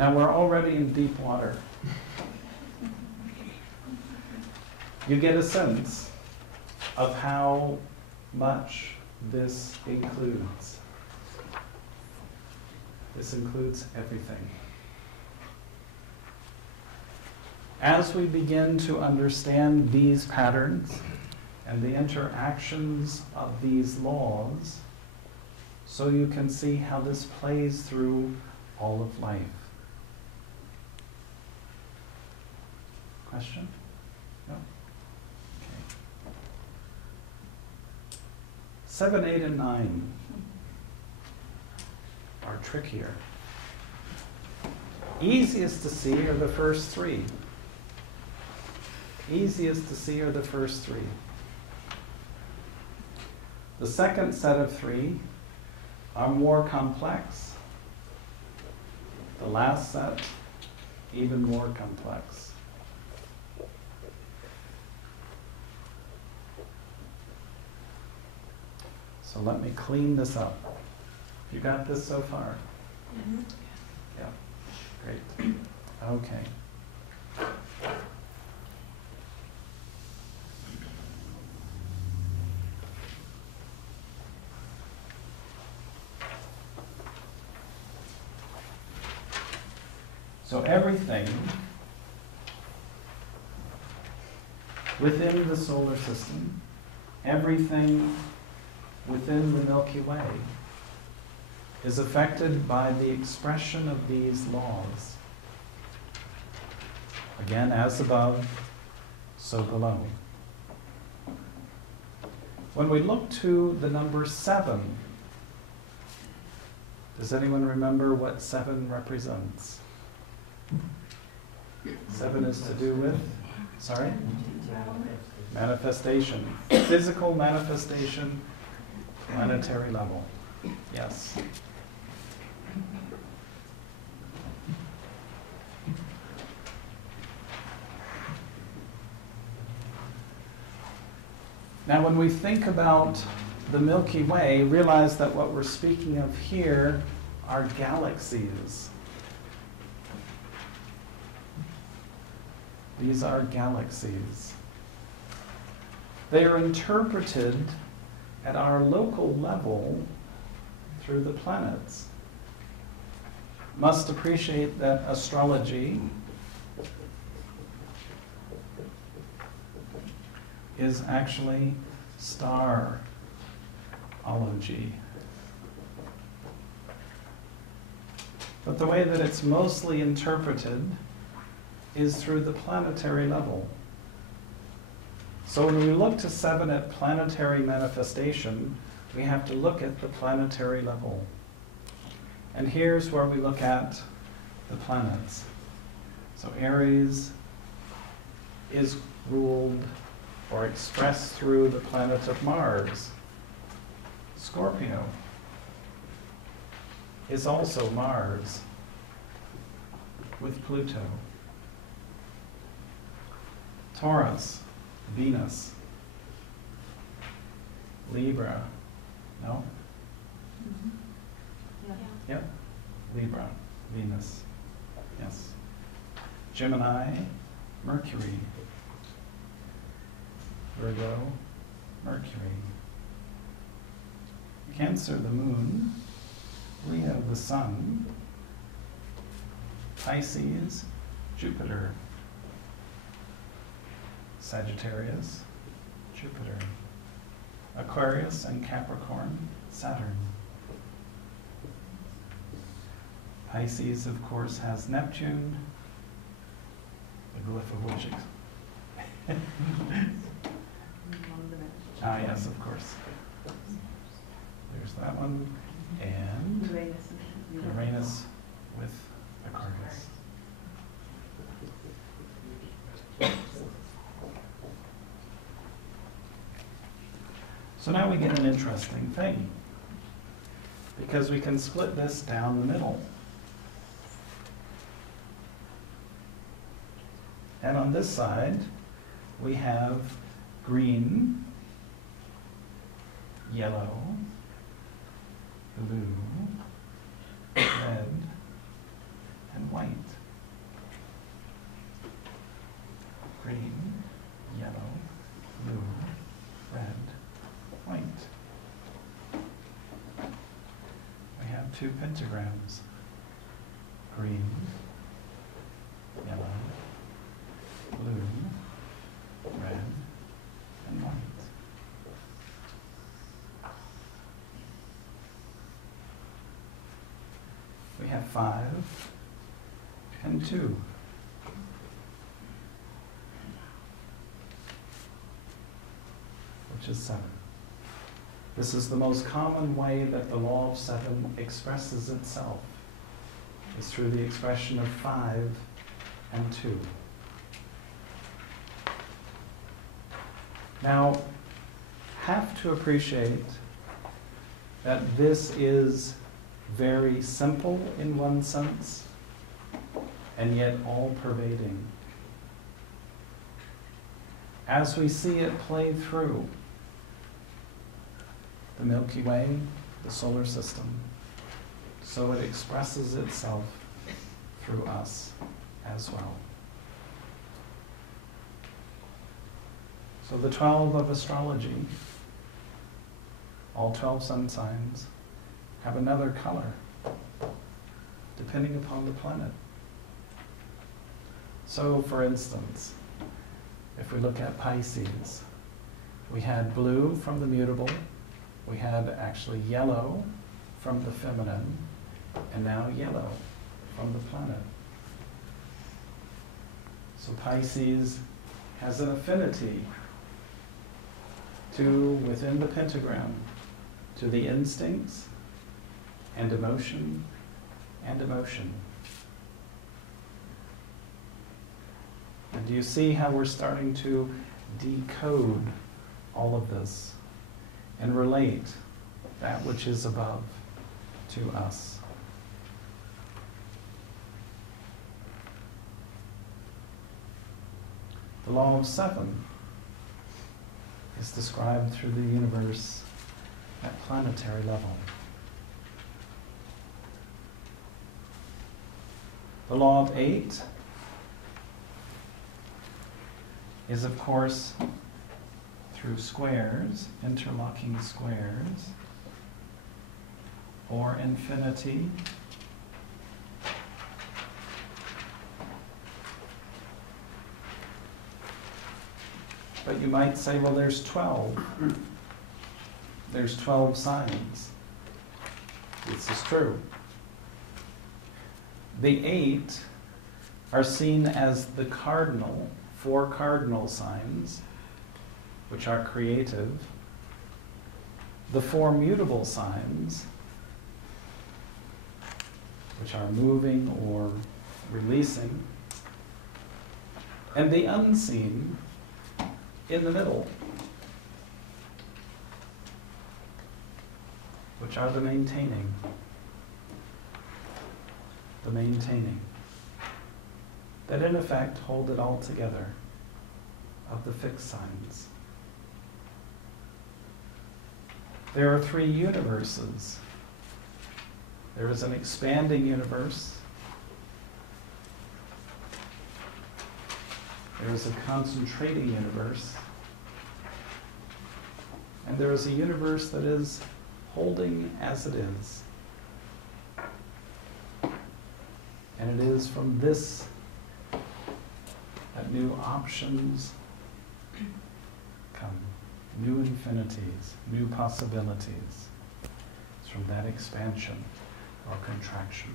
Now we're already in deep water. You get a sense of how much this includes. This includes everything. As we begin to understand these patterns and the interactions of these laws, so you can see how this plays through all of life. Question? No? Okay. 7, 8, and 9 are trickier. Easiest to see are the first 3. Easiest to see are the first 3. The second set of 3 are more complex. The last set, even more complex. So let me clean this up. You got this so far? Mm-hmm. Yeah, great. Okay. So everything within the solar system, everything within the Milky Way is affected by the expression of these laws. Again, as above, so below. When we look to the number 7, does anyone remember what 7 represents? 7 is to do with, sorry? Manifestation. Physical manifestation, planetary level. Yes. Now, when we think about the Milky Way, realize that what we're speaking of here are galaxies. These are galaxies. They are interpreted at our local level through the planets. Must appreciate that astrology is actually starology. But the way that it's mostly interpreted is through the planetary level. So when we look to 7 at planetary manifestation, we have to look at the planetary level. And here's where we look at the planets. So Aries is ruled or expressed through the planet of Mars. Scorpio is also Mars with Pluto. Taurus, Venus. Libra, no? Mm-hmm. Yeah. Yep, Libra, Venus, yes. Gemini, Mercury. Virgo, Mercury. Cancer, the moon. Leo, the sun. Pisces, Jupiter. Sagittarius, Jupiter. Aquarius and Capricorn, Saturn. Pisces, of course, has Neptune, the glyph of which yes, of course. There's that one. And Uranus with Aquarius. So now we get an interesting thing, because we can split this down the middle. And on this side, we have green, yellow, blue, red, and white. Green, yellow, blue, red, white. We have two pentagrams. Green, yellow, blue, red, and white. We have 5 and 2. Which is 7. This is the most common way that the law of 7 expresses itself, is through the expression of 5 and 2. Now, have to appreciate that this is very simple in one sense, and yet all-pervading. As we see it play through the Milky Way, the solar system, so it expresses itself through us as well. So the 12 of astrology, all 12 sun signs, have another color, depending upon the planet. So, for instance, if we look at Pisces, we had blue from the mutable, we had actually yellow from the feminine, and now yellow from the planet. So Pisces has an affinity to, within the pentagram, to the instincts and emotion and emotion. And do you see how we're starting to decode all of this and relate that which is above to us? The law of 7 is described through the universe at planetary level. The law of 8 is, of course, through squares, interlocking squares, or infinity, but you might say, well, there's 12. There's 12 signs. This is true. The 8 are seen as the cardinal, 4 cardinal signs, which are creative. The 4 mutable signs, which are moving or releasing. And the unseen in the middle, which are the maintaining. The maintaining. That in effect hold it all together of the fixed signs. There are 3 universes. There is an expanding universe. There is a concentrating universe. And there is a universe that is holding as it is. And it is from this that new options come, new infinities, new possibilities. It's from that expansion or contraction.